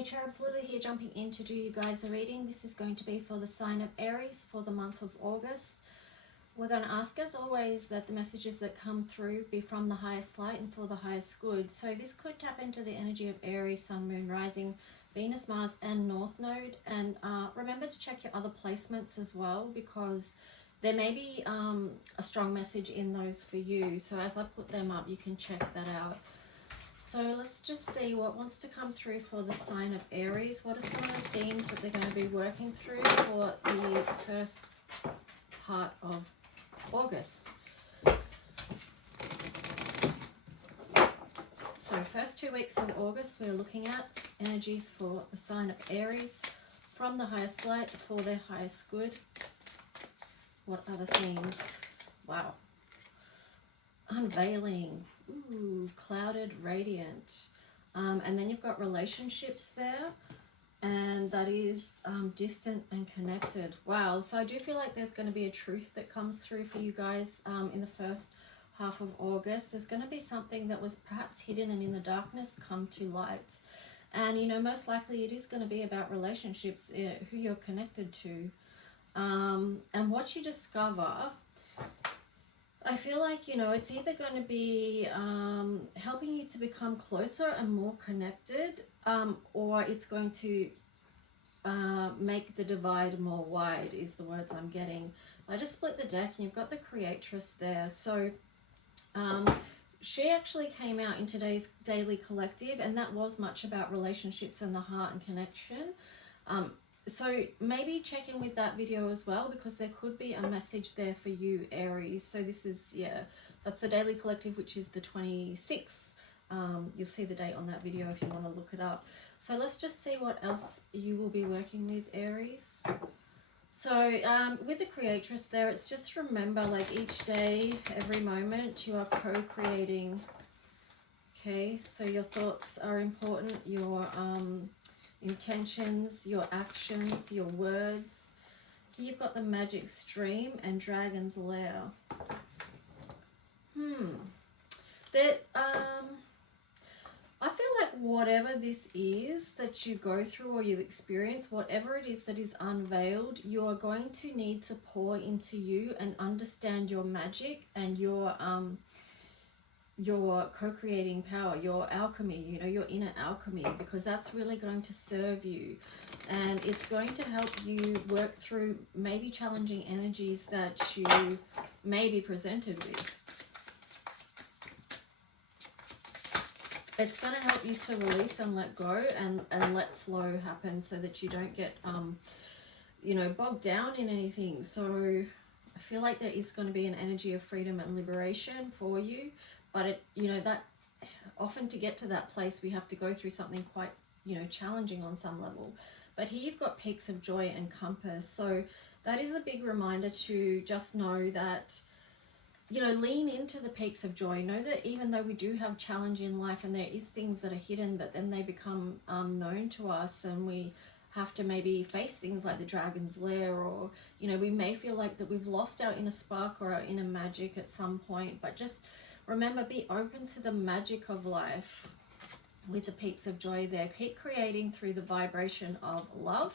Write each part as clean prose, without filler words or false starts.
Hey Cherubs, Lily here, jumping in to do you guys a reading. This is going to be for the sign of Aries for the month of August. We're going to ask, as always, that the messages that come through be from the highest light and for the highest good. So this could tap into the energy of Aries, Sun, Moon, Rising, Venus, Mars, and North Node. And remember to check your other placements as well, because there may be a strong message in those for you. So as I put them up, you can check that out. So let's just see what wants to come through for the sign of Aries. What are some of the themes that they're going to be working through for the first part of August? So first 2 weeks of August, we're looking at energies for the sign of Aries from the highest light for their highest good. What other themes? Wow. Unveiling. Ooh, clouded, radiant. And then you've got relationships there, and that is distant and connected. Wow. So I do feel like there's going to be a truth that comes through for you guys in the first half of August. There's going to be something that was perhaps hidden and in the darkness come to light. And, you know, most likely it is going to be about relationships, who you're connected to, and what you discover. I feel like, you know, it's either going to be helping you to become closer and more connected, or it's going to make the divide more wide, is the words I'm getting. I just split the deck and you've got the Creatress there. So she actually came out in today's Daily Collective, and that was much about relationships and the heart and connection. So maybe check in with that video as well, because there could be a message there for you, Aries. So this is, yeah, that's the Daily Collective, which is the 26th. You'll see the date on that video if you want to look it up. So let's just see what else you will be working with, Aries. So with the Creatress there, it's just remember, like, each day, every moment, you are co-creating. Okay, so your thoughts are important, your intentions, your actions, your words. You've got the Magic Stream and Dragon's Lair. That I feel like whatever this is that you go through or you experience, whatever it is that is unveiled, you are going to need to pour into you and understand your magic and your co-creating power, your alchemy, you know, your inner alchemy, because that's really going to serve you, and it's going to help you work through maybe challenging energies that you may be presented with. It's going to help you to release and let go and let flow happen, so that you don't get you know, bogged down in anything. So I feel like there is going to be an energy of freedom and liberation for you. But it, you know, that often to get to that place, we have to go through something quite, you know, challenging on some level. But here you've got peaks of joy and compass. So that is a big reminder to just know that, you know, lean into the peaks of joy. Know that even though we do have challenge in life and there is things that are hidden, but then they become known to us, and we have to maybe face things like the Dragon's Lair, or, you know, we may feel like that we've lost our inner spark or our inner magic at some point. But just remember, be open to the magic of life with the peaks of joy there. Keep creating through the vibration of love.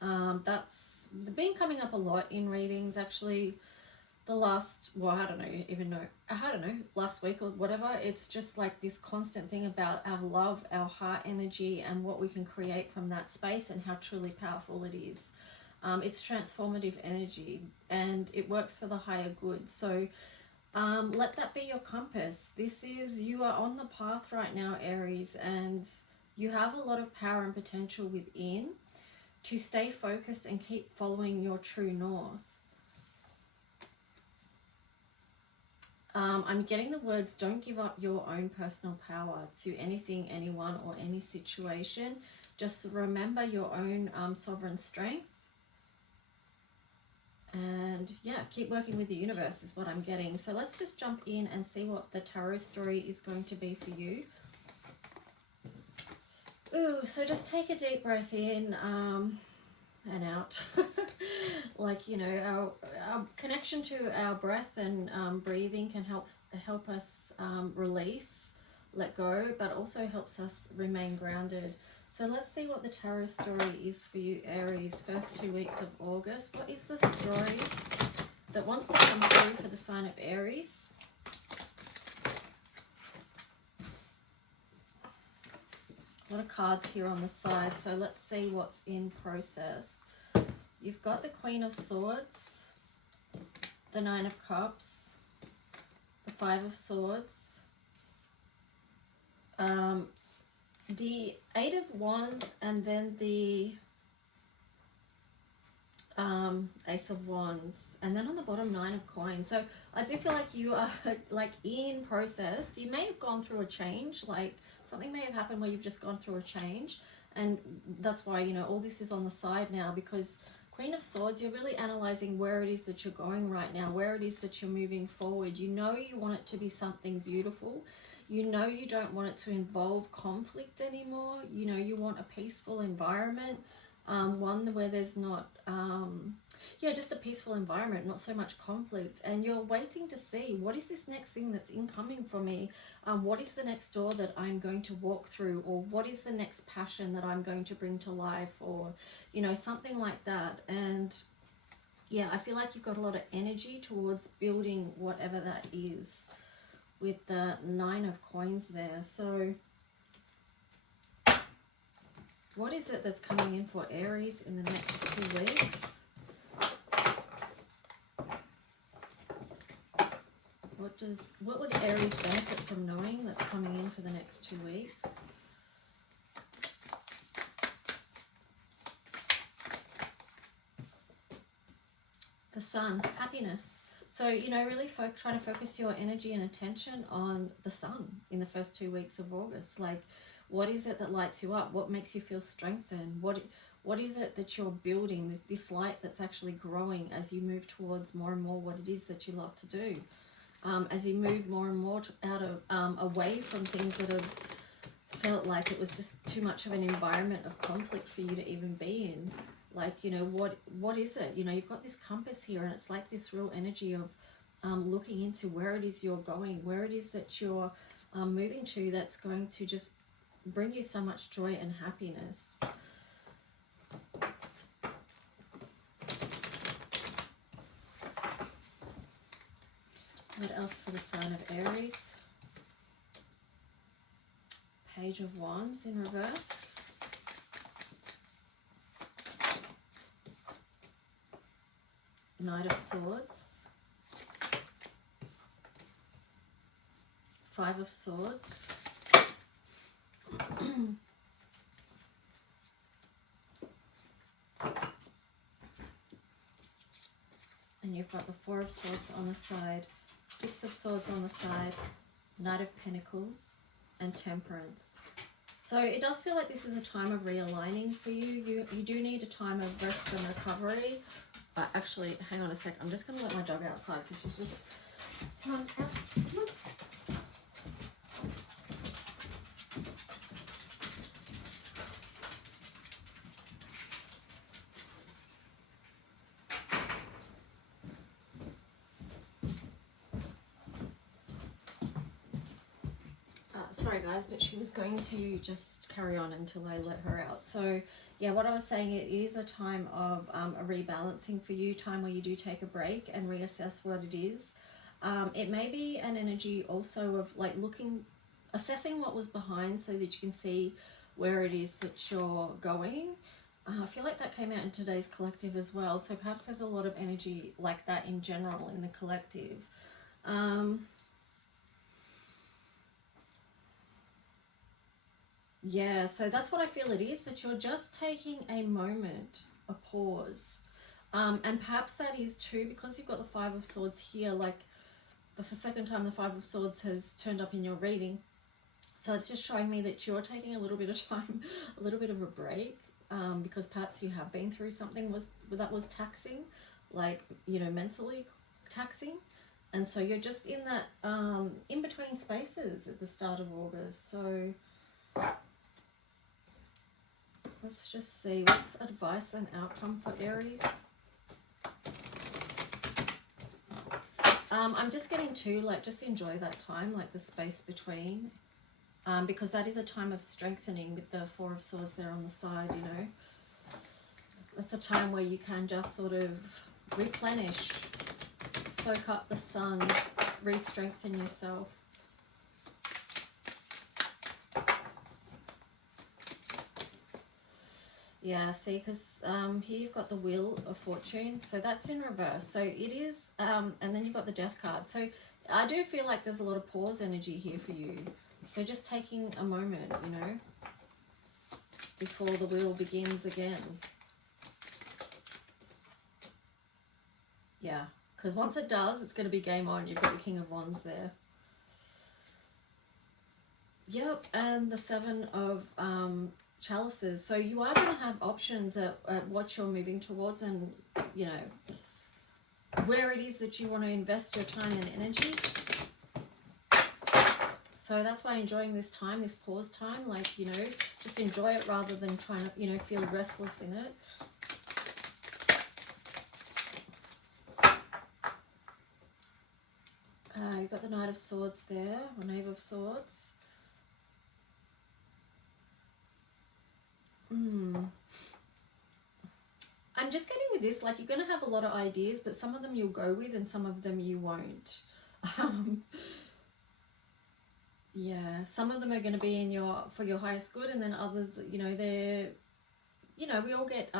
That's been coming up a lot in readings, actually. The last, well, I don't know, last week or whatever. It's just like this constant thing about our love, our heart energy, and what we can create from that space, and how truly powerful it is. It's transformative energy, and it works for the higher good. So let that be your compass. This is, you are on the path right now, Aries, and you have a lot of power and potential within to stay focused and keep following your true north. I'm getting the words, don't give up your own personal power to anything, anyone, or any situation. Just remember your own sovereign strength. And yeah, keep working with the universe is what I'm getting. So let's just jump in and see what the tarot story is going to be for you. Ooh, so just take a deep breath in and out. Like, you know, our connection to our breath and breathing can help us release, let go, but also helps us remain grounded. So let's see what the tarot story is for you, Aries, first 2 weeks of August. What is the story that wants to come through for the sign of Aries? A lot of cards here on the side, so let's see what's in process. You've got the Queen of Swords, the Nine of Cups, the Five of Swords, the Eight of Wands, and then the Ace of Wands, and then on the bottom, Nine of Coins. So I do feel like you are like in process. You may have gone through a change, like something may have happened where you've just gone through a change, and that's why, you know, all this is on the side now, because Queen of Swords, you're really analyzing where it is that you're going right now, where it is that you're moving forward. You know you want it to be something beautiful. You know you don't want it to involve conflict anymore. You know you want a peaceful environment, one where there's not, yeah, just a peaceful environment, not so much conflict. And you're waiting to see, what is this next thing that's incoming for me? What is the next door that I'm going to walk through? Or what is the next passion that I'm going to bring to life? Or, you know, something like that. And yeah, I feel like you've got a lot of energy towards building whatever that is, with the Nine of Coins there. So what is it that's coming in for Aries in the next 2 weeks? What would Aries benefit from knowing that's coming in for the next 2 weeks? The Sun, happiness. So, you know, really trying to focus your energy and attention on the sun in the first 2 weeks of August. Like, what is it that lights you up? What makes you feel strengthened? What is it that you're building, this light that's actually growing as you move towards more and more what it is that you love to do? As you move more and more out of, away from things that have felt like it was just too much of an environment of conflict for you to even be in. Like, you know, what is it? You know, you've got this compass here, and it's like this real energy of looking into where it is you're going, where it is that you're moving to, that's going to just bring you so much joy and happiness. What else for the sign of Aries? Page of Wands in reverse. Knight of Swords, Five of Swords, and you've got the Four of Swords on the side, Six of Swords on the side, Knight of Pentacles, and Temperance. So it does feel like this is a time of realigning for you. You do need a time of rest and recovery. Actually, hang on a sec. I'm just going to let my dog outside because she's just... Come on, out. Come on. Sorry guys, but she was going to just carry on until I let her out. So yeah, what I was saying, it is a time of a rebalancing for you, time where you do take a break and reassess what it is. It may be an energy also of like assessing what was behind so that you can see where it is that you're going. I feel like that came out in today's collective as well. So perhaps there's a lot of energy like that in general in the collective. Yeah, so that's what I feel it is, that you're just taking a moment, a pause. And perhaps that is too, because you've got the Five of Swords here, like that's the second time the Five of Swords has turned up in your reading. So it's just showing me that you're taking a little bit of time, a little bit of a break, because perhaps you have been through something that was taxing, like, you know, mentally taxing. And so you're just in that in between spaces at the start of August. So let's just see, what's advice and outcome for Aries? I'm just getting to, like, just enjoy that time, like the space between. because that is a time of strengthening with the Four of Swords there on the side, you know. It's a time where you can just sort of replenish, soak up the sun, re-strengthen yourself. Yeah, see, because here you've got the Wheel of Fortune, so that's in reverse. So it is, and then you've got the Death card. So I do feel like there's a lot of pause energy here for you. So just taking a moment, you know, before the wheel begins again. Yeah, because once it does, it's going to be game on. You've got the King of Wands there. Yep, and the Seven of Chalices. So you are going to have options at what you're moving towards, and you know where it is that you want to invest your time and energy. So that's why enjoying this time, this pause time, like, you know, just enjoy it rather than trying to, you know, feel restless in it. You've got the Knight of Swords there, or Knave of Swords. I'm just getting with this, like, you're going to have a lot of ideas, but some of them you'll go with and some of them you won't. Yeah, some of them are going to be in for your highest good, and then others, you know, they're, you know, we all get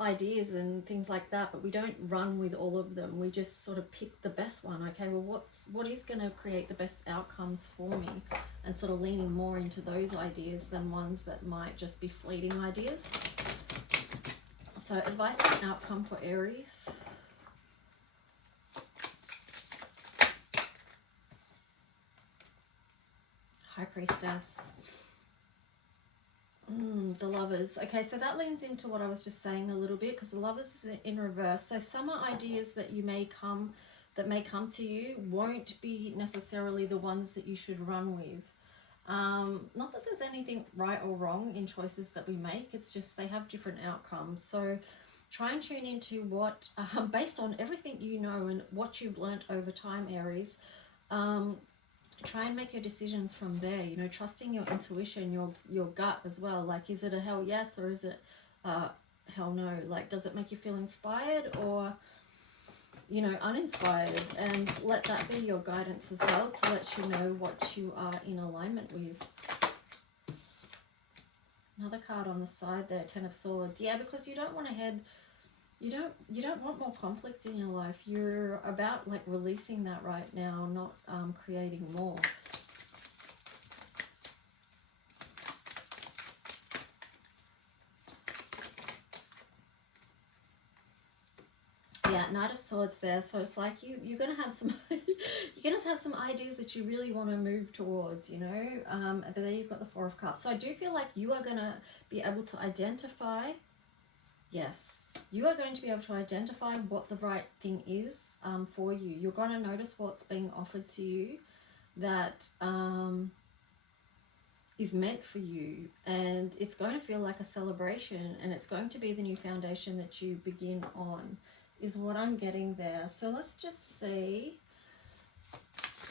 ideas and things like that, but we don't run with all of them. We just sort of pick the best one. Okay, well, what is going to create the best outcomes for me, and sort of leaning more into those ideas than ones that might just be fleeting ideas. So advice and outcome for Aries. High Priestess. The Lovers. Okay, so that leans into what I was just saying a little bit, because the Lovers is in reverse. So some ideas that may come to you won't be necessarily the ones that you should run with. Not that there's anything right or wrong in choices that we make, it's just they have different outcomes. So try and tune into what, based on everything you know and what you've learnt over time, Aries, try and make your decisions from there, you know, trusting your intuition, your gut as well. Like, is it a hell yes, or is it hell no? Like, does it make you feel inspired or, you know, uninspired? And let that be your guidance as well, to let you know what you are in alignment with. Another card on the side there, Ten of Swords. Yeah, because you don't want to head, you don't want more conflict in your life. You're about, like, releasing that right now, not creating more. Yeah, Knight of Swords there. So it's like you're gonna have some you're gonna have some ideas that you really want to move towards, you know. But there you've got the Four of Cups. So I do feel like you are gonna be able to identify. Yes. You are going to be able to identify what the right thing is for you. You're going to notice what's being offered to you that is meant for you. And it's going to feel like a celebration, and it's going to be the new foundation that you begin on, is what I'm getting there. So let's just see.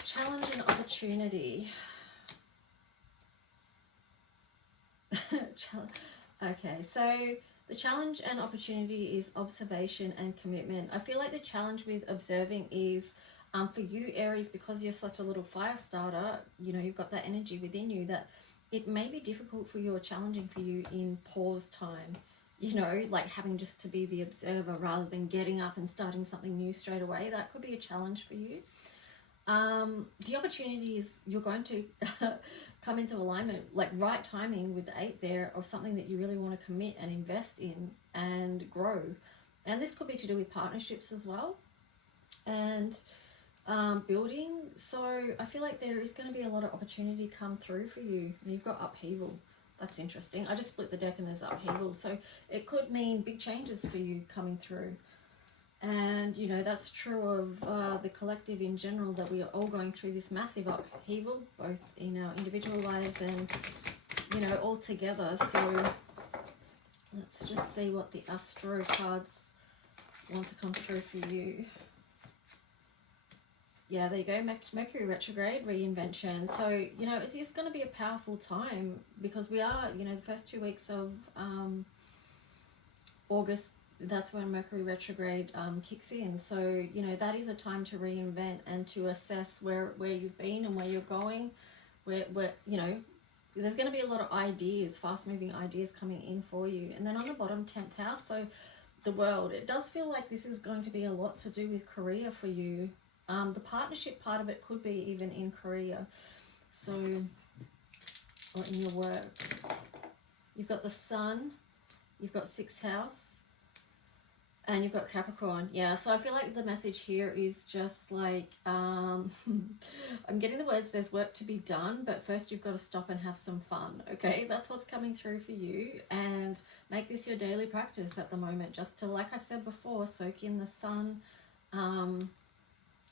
Challenge and opportunity. Okay, so the challenge and opportunity is observation and commitment. I feel like the challenge with observing is for you, Aries, because you're such a little fire starter, you know, you've got that energy within you, that it may be difficult for you or challenging for you in pause time, you know, like having just to be the observer rather than getting up and starting something new straight away. That could be a challenge for you. The opportunity is you're going to come into alignment, like right timing with the 8 there, of something that you really want to commit and invest in and grow. And this could be to do with partnerships as well, and building. So I feel like there is going to be a lot of opportunity come through for you. You've got upheaval. That's interesting. I just split the deck and there's upheaval. So it could mean big changes for you coming through. And, you know, that's true of the collective in general, that we are all going through this massive upheaval, both in our individual lives and, you know, all together. So let's just see what the Astro cards want to come through for you. Yeah, there you go. Mercury retrograde, reinvention. So, you know, it's going to be a powerful time because we are, you know, the first 2 weeks of August, that's when Mercury retrograde kicks in. So, you know, that is a time to reinvent and to assess where you've been and where you're going. Where you know, there's going to be a lot of ideas, fast-moving ideas coming in for you. And then on the bottom, 10th house, so the world. It does feel like this is going to be a lot to do with career for you. The partnership part of it could be even in career, so, or in your work. You've got the Sun, you've got 6th house, and you've got Capricorn. Yeah, so I feel like the message here is just like, I'm getting the words, there's work to be done, but first you've got to stop and have some fun, okay? That's what's coming through for you, and make this your daily practice at the moment, just to, like I said before, soak in the sun,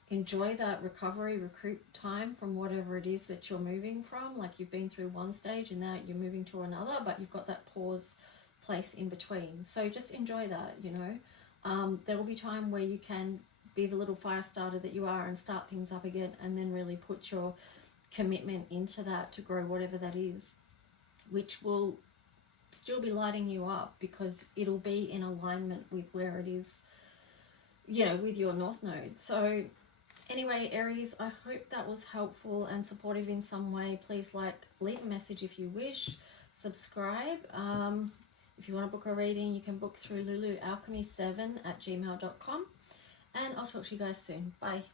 enjoy that recovery, recruit time from whatever it is that you're moving from. Like you've been through one stage and now you're moving to another, but you've got that pause place in between. So just enjoy that, you know. There will be time where you can be the little fire starter that you are and start things up again, and then really put your commitment into that to grow whatever that is, which will still be lighting you up because it'll be in alignment with where it is, you know, with your North Node. So anyway, Aries, I hope that was helpful and supportive in some way. Please leave a message if you wish, subscribe. If you want to book a reading, you can book through lulualchemy7@gmail.com, and I'll talk to you guys soon. Bye.